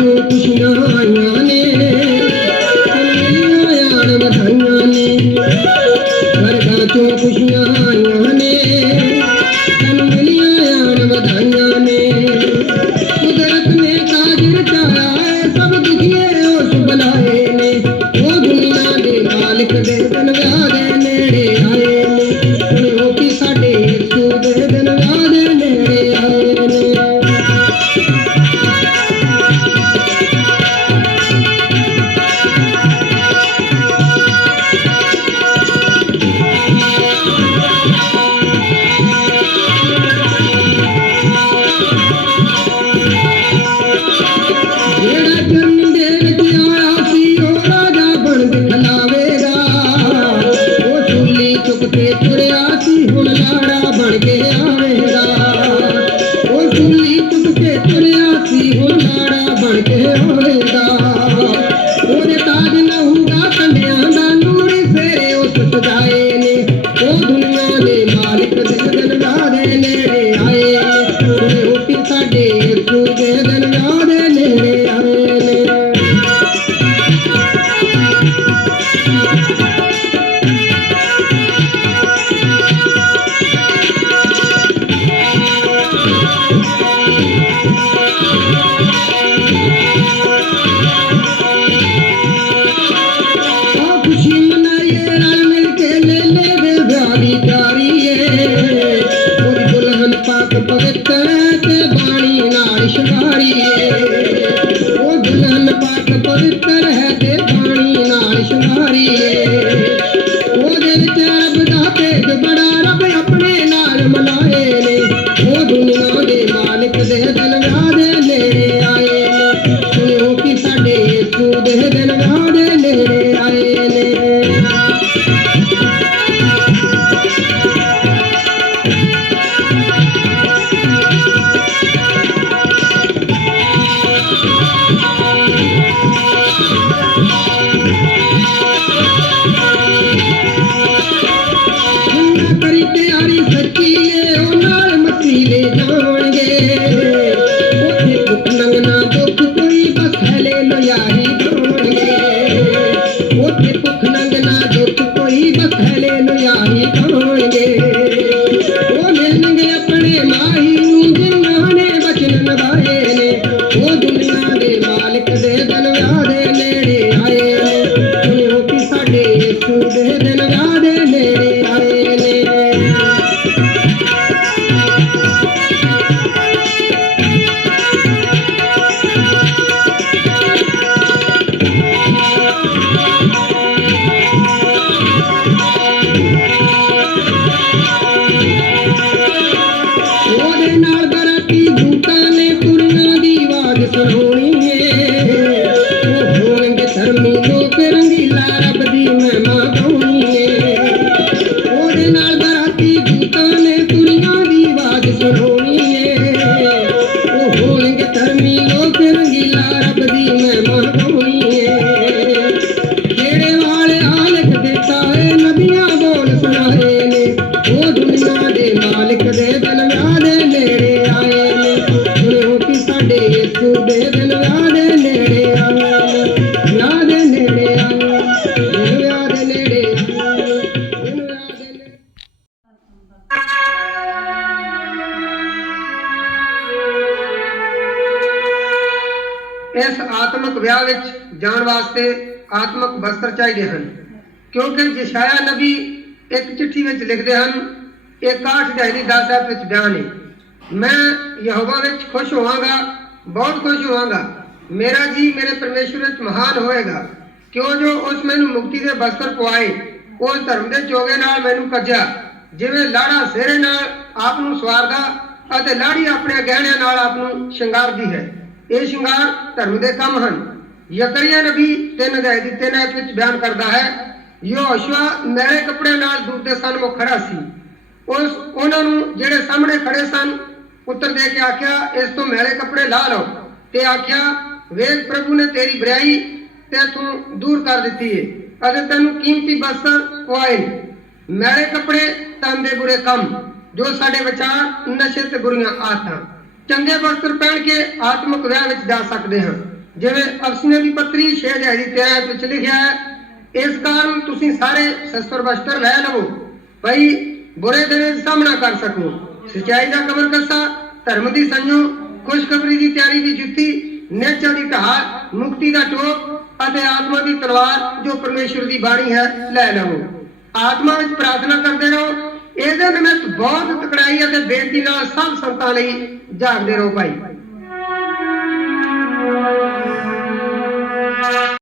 কেটে Thank you. ਇਹ ਦਿਨ ਗਾਣੇ ਮੇਰੇ ਆਏ ਨੇ। ਤਰੀਕੇ ਆਰੀ ਸੱਚੀ తను ਇਸ ਆਤਮਿਕ ਵਿਆਹ ਵਿੱਚ ਜਾਣ ਵਾਸਤੇ ਆਤਮਿਕ ਵਸਤਰ ਚਾਹੀਦੇ ਹਨ। ਕਿਉਂਕਿ ਜਿਸ਼ਾਇਆ ਨਬੀ ਇੱਕ ਚਿੱਠੀ ਵਿੱਚ ਲਿਖਦੇ ਹਨ, ਇਹ ਕਾਠ ਜਾਇਰੀ 10 ਸਾਹਿਬ ਵਿੱਚ ਬਿਆਨ ਹੈ। ਮੈਂ ਯਹੋਵਾ ਵਿੱਚ ਖੁਸ਼ ਹੋਵਾਂਗਾ, ਬਹੁਤ ਖੁਸ਼ ਹੋਵਾਂਗਾ। ਮੇਰਾ ਜੀ ਮੇਰੇ ਪਰਮੇਸ਼ਰ ਵਿੱਚ ਮਹਾਨ ਹੋਏਗਾ। ਕਿਉਂ ਜੋ ਉਸ ਮੈਨੂੰ ਮੁਕਤੀ ਦੇ ਬਸਤਰ ਪਵਾਏ ਉਸ ਧਰਮ ਦੇ ਚੋਗੇ ਨਾਲ ਮੈਨੂੰ ਕੱਜਿਆ, ਜਿਵੇਂ ਲਾੜਾ ਸਿਰੇ ਨਾਲ ਆਪ ਨੂੰ ਸਵਾਰਦਾ ਅਤੇ ਲਾੜੀ ਆਪਣੇ ਗਹਿਣਿਆਂ ਨਾਲ ਆਪ ਨੂੰ ਸ਼ਿੰਗਾਰਦੀ ਹੈ। ਇਹ ਸ਼ਿੰਗਾਰ ਧਰਮ ਦੇ ਕੰਮ ਹਨ। ਯਕਰੀਆ ਨਬੀ 3 ਅਧਿਆਇ ਦੀ 3 ਵਿੱਚ ਬਿਆਨ ਕਰਦਾ ਹੈ ਯੋਸ਼ੂਆ ਨਵੇਂ ਕੱਪੜੇ ਨਾਲ ਦੂਤ ਦੇ ਸਾਹਮਣੇ ਖੜਾ ਸੀ। ਉਸ, ਉਹਨਾਂ ਨੂੰ ਜਿਹੜੇ ਸਾਹਮਣੇ ਖੜੇ ਸਨ ਉੱਤਰ ਦੇ ਕੇ ਆਖਿਆ, ਇਸ ਤੋਂ ਮੈਲੇ ਕੱਪੜੇ ਲਾ ਲਓ। ਤੇ ਆਖਿਆ, ਵੇਖ ਪ੍ਰਭੂ ਨੇ ਤੇਰੀ ਬਰਿਆਈ ਤੇ ਤੂੰ ਦੂਰ ਕਰ ਦਿੱਤੀ ਏ, ਅਤੇ ਤੈਨੂੰ ਕੀਮਤੀ ਬਸਰ ਪਵਾਏ ਮੈਲੇ ਕੱਪੜੇ ਤਨ ਦੇ ਬੁਰੇ ਕੰਮ, ਜੋ ਸਾਡੇ ਵਿਚਾਰ ਨਸ਼ੇ ਤੇ ਬੁਰੀਆਂ ਆਦਤਾਂ। ਚੰਗੇ ਵਸਤਰ ਪਹਿਨ ਕੇ ਆਤਮਿਕ ਵਿਆਹ ਵਿੱਚ ਜਾ ਸਕਦੇ ਹਾਂ। ਜਿਵੇਂ ਅਫਸਨੇ ਦੀ ਪੱਤਰੀ 6 ਜਿਹੜੀ 13 ਵਿੱਚ ਲਿਖਿਆ ਹੈ, ਇਸ ਕਾਰਨ ਤੁਸੀਂ ਸਾਰੇ ਸਸਤਰ ਵਸਤਰ ਲੈ ਲਵੋ ਭਈ ਬੁਰੇ ਦਿਨ ਦਾ ਸਾਹਮਣਾ ਕਰ ਸਕੋ। ਸਚਾਈ ਦਾ ਕਬਰ ਕੱਸਾ, ਧਰਮ ਦੀ ਸੰਜੋ, ਖੁਸ਼ਖਬਰੀ ਦੀ ਤਿਆਰੀ ਦੀ ਜੁੱਤੀ, ਨੇਚਰ ਦੀ ਢਾਲ ਮੁਕਤੀ ਦਾ ਟੋਪ ਅਤੇ ਆਤਮਾ ਦੀ ਤਲਵਾਰ ਜੋ ਪਰਮੇਸ਼ਰ ਦੀ ਬਾਣੀ ਹੈ, ਲੈ ਲਵੋ। ਆਤਮਾ ਵਿੱਚ ਪ੍ਰਾਰਥਨਾ ਕਰਦੇ ਰਹੋ ਇਹਦੇ ਨਿਮਿਤ ਬਹੁਤ ਤਕੜਾਈ ਅਤੇ ਬੇਨਤੀ ਨਾਲ ਸਭ ਸੰਤਾਂ ਲਈ ਜਾਗਦੇ ਰਹੋ ਭਾਈ।